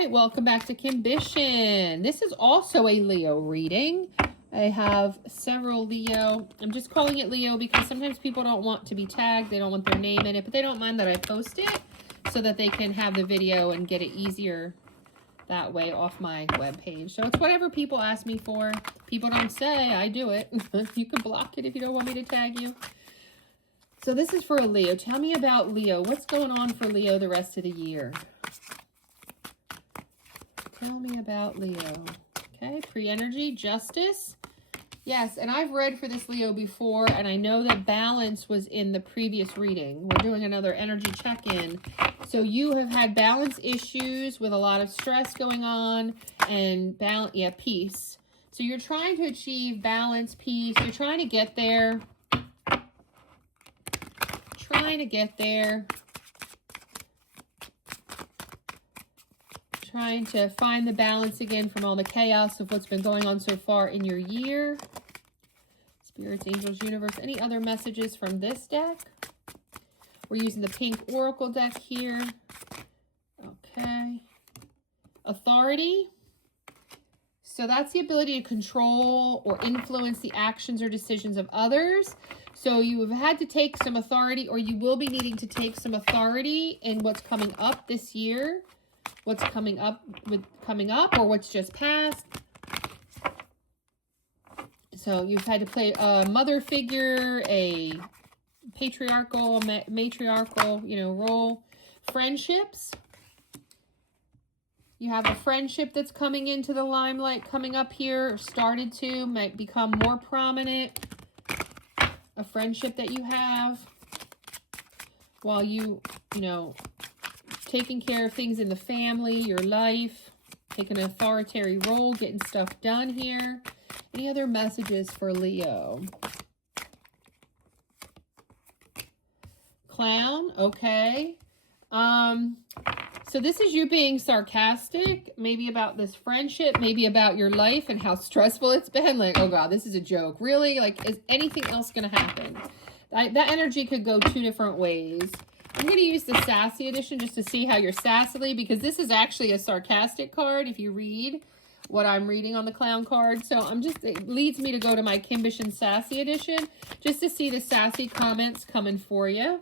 right, welcome back to Kimbition. This is also a Leo reading. I have several Leo. I'm just calling it Leo because sometimes people don't want to be tagged. They don't want their name in it, but they don't mind that I post it so that they can have the video and get it easier that way off my webpage. So it's whatever people ask me for. People don't say, I do it. You can block it if you don't want me to tag you. So this is for a Leo. Tell me about Leo. What's going on for Leo the rest of the year? Tell me about Leo. Okay, pre-energy, justice. Yes, and I've read for this Leo before, and I know that balance was in the previous reading. We're doing another energy check-in. So you have had balance issues with a lot of stress going on and balance, peace. So you're trying to achieve balance, peace. You're trying to get there. Trying to find the balance again from all the chaos of what's been going on so far in your year. Spirits, angels, universe. Any other messages from this deck? We're using the pink oracle deck here. Okay. Authority. So that's the ability to control or influence the actions or decisions of others. So you have had to take some authority, or you will be needing to take some authority in what's coming up this year. What's coming up or what's just passed. So you've had to play a mother figure, a patriarchal, matriarchal, role. Friendships. You have a friendship that's coming into the limelight, coming up here, or started to, might become more prominent. A friendship that you have while you taking care of things in the family, your life, taking an authoritarian role, getting stuff done here. Any other messages for Leo? Clown, okay. So this is you being sarcastic, maybe about this friendship, maybe about your life and how stressful it's been. Like, oh God, this is a joke. Really? Like, is anything else going to happen? That energy could go two different ways. I'm going to use the Sassy edition just to see how you're sassily, because this is actually a sarcastic card if you read what I'm reading on the clown card. So it leads me to go to my Kimbition Sassy edition just to see the sassy comments coming for you.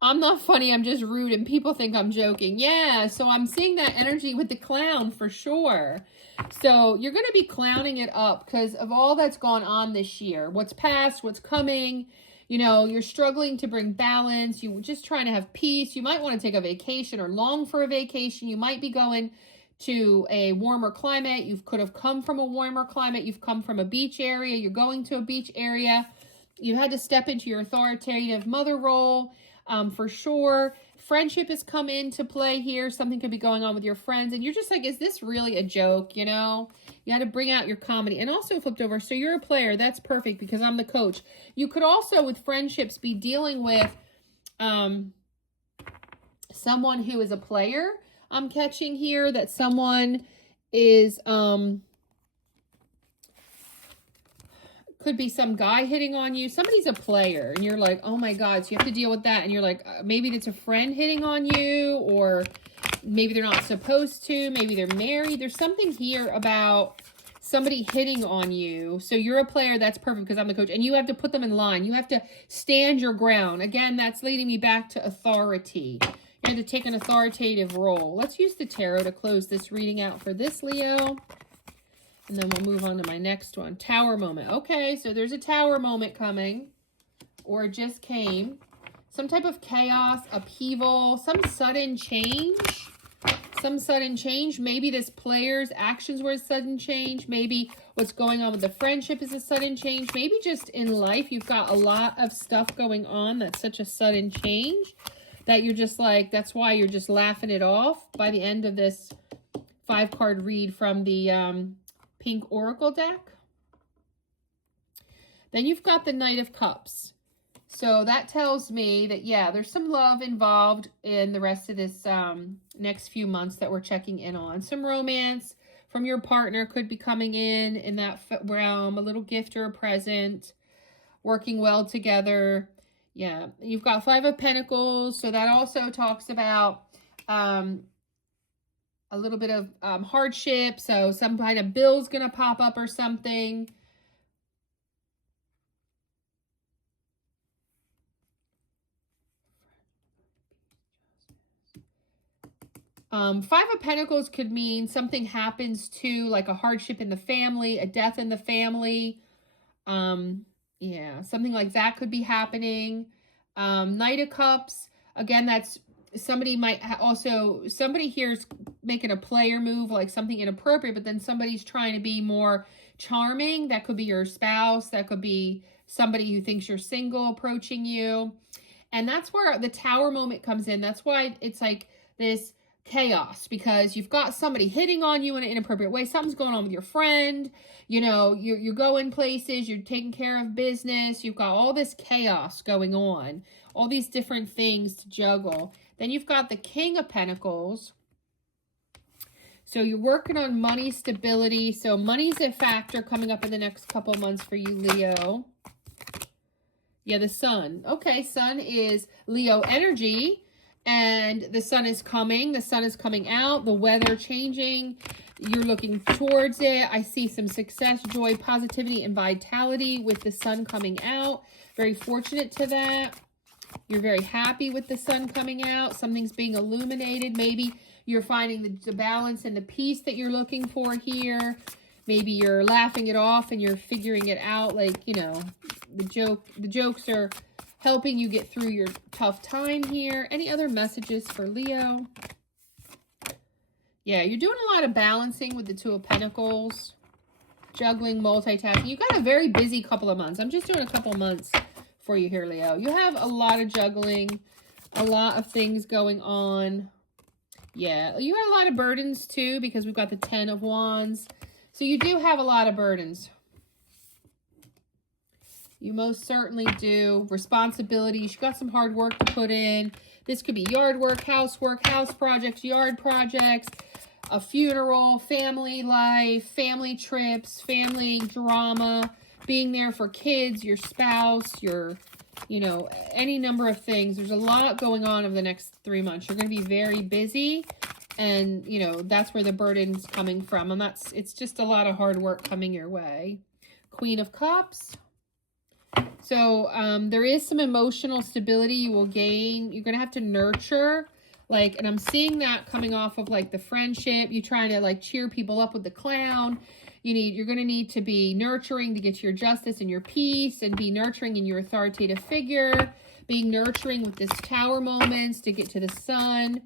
I'm not funny, I'm just rude, and people think I'm joking. Yeah, so I'm seeing that energy with the clown for sure. So you're going to be clowning it up because of all that's gone on this year. What's past, what's coming. You're struggling to bring balance. You're just trying to have peace. You might want to take a vacation or long for a vacation. You might be going to a warmer climate. You could have come from a warmer climate. You've come from a beach area. You're going to a beach area. You had to step into your authoritative mother role for sure. Friendship has come into play here. Something could be going on with your friends. And you're just like, is this really a joke? You had to bring out your comedy. And also flipped over. So you're a player. That's perfect because I'm the coach. You could also, with friendships, be dealing with someone who is a player. I'm catching here that someone is... could be some guy hitting on you. Somebody's a player and you're like, oh my God. So you have to deal with that. And you're like, maybe it's a friend hitting on you, or maybe they're not supposed to. Maybe they're married. There's something here about somebody hitting on you. So you're a player. That's perfect because I'm the coach. And you have to put them in line. You have to stand your ground. Again, that's leading me back to authority. You have to take an authoritative role. Let's use the tarot to close this reading out for this Leo. And then we'll move on to my next one. Tower moment. Okay, so there's a tower moment coming. Or it just came. Some type of chaos, upheaval, some sudden change. Maybe this player's actions were a sudden change. Maybe what's going on with the friendship is a sudden change. Maybe just in life you've got a lot of stuff going on that's such a sudden change that you're just like, that's why you're just laughing it off by the end of this 5-card read from the... pink oracle deck. Then you've got the Knight of Cups. So that tells me that, yeah, there's some love involved in the rest of this next few months that we're checking in on. Some romance from your partner could be coming in that realm, a little gift or a present, working well together. Yeah, you've got 5 of Pentacles. So that also talks about a little bit of hardship. So some kind of bill's going to pop up or something. Five of Pentacles could mean something happens to, like a hardship in the family, a death in the family. Yeah, something like that could be happening. Knight of Cups, again, that's somebody might also, somebody here's making a player move, like something inappropriate, but then somebody's trying to be more charming. That could be your spouse. That could be somebody who thinks you're single approaching you. And that's where the Tower moment comes in. That's why it's like this chaos, because you've got somebody hitting on you in an inappropriate way. Something's going on with your friend. You know, you're going places, you're taking care of business. You've got all this chaos going on, all these different things to juggle. Then you've got the King of Pentacles. So you're working on money stability. So money's a factor coming up in the next couple of months for you, Leo. Yeah, the Sun. Okay, Sun is Leo energy. And the sun is coming. The sun is coming out. The weather changing. You're looking towards it. I see some success, joy, positivity, and vitality with the sun coming out. Very fortunate to that. You're very happy with the sun coming out. Something's being illuminated. Maybe you're finding the balance and the peace that you're looking for here. Maybe you're laughing it off and you're figuring it out. Like, you know, the jokes are helping you get through your tough time here. Any other messages for Leo? Yeah, you're doing a lot of balancing with the Two of Pentacles. Juggling, multitasking. You got a very busy couple of months. I'm just doing a couple of months for you here, Leo. You have a lot of juggling, a lot of things going on. Yeah, you got a lot of burdens too, because we've got the 10 of Wands. So you do have a lot of burdens. You most certainly do. Responsibilities. You got some hard work to put in. This could be yard work, house projects, yard projects, a funeral, family life, family trips, family drama, being there for kids, your spouse, your, you know, any number of things. There's a lot going on over the next 3 months. You're going to be very busy, and, you know, that's where the burden's coming from. And it's just a lot of hard work coming your way. Queen of Cups. So there is some emotional stability you will gain. You're going to have to nurture, like, and I'm seeing that coming off of like the friendship. You trying to like cheer people up with the clown. You're going to need to be nurturing to get to your justice and your peace, and be nurturing in your authoritative figure, being nurturing with this Tower moments to get to the Sun.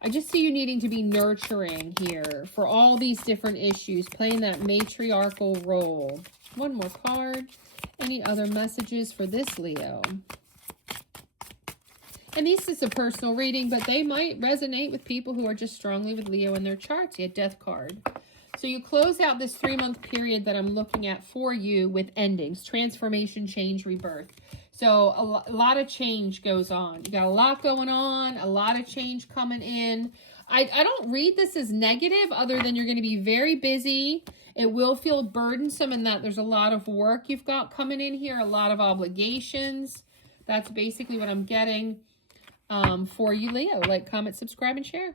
I just see you needing to be nurturing here for all these different issues, playing that matriarchal role. One more card. Any other messages for this Leo? And this is a personal reading, but they might resonate with people who are just strongly with Leo in their charts. You had Death card. So you close out this 3-month period that I'm looking at for you with endings, transformation, change, rebirth. So a lot of change goes on. You got a lot going on, a lot of change coming in. I don't read this as negative, other than you're going to be very busy. It will feel burdensome in that there's a lot of work you've got coming in here, a lot of obligations. That's basically what I'm getting for you, Leo. Like, comment, subscribe, and share.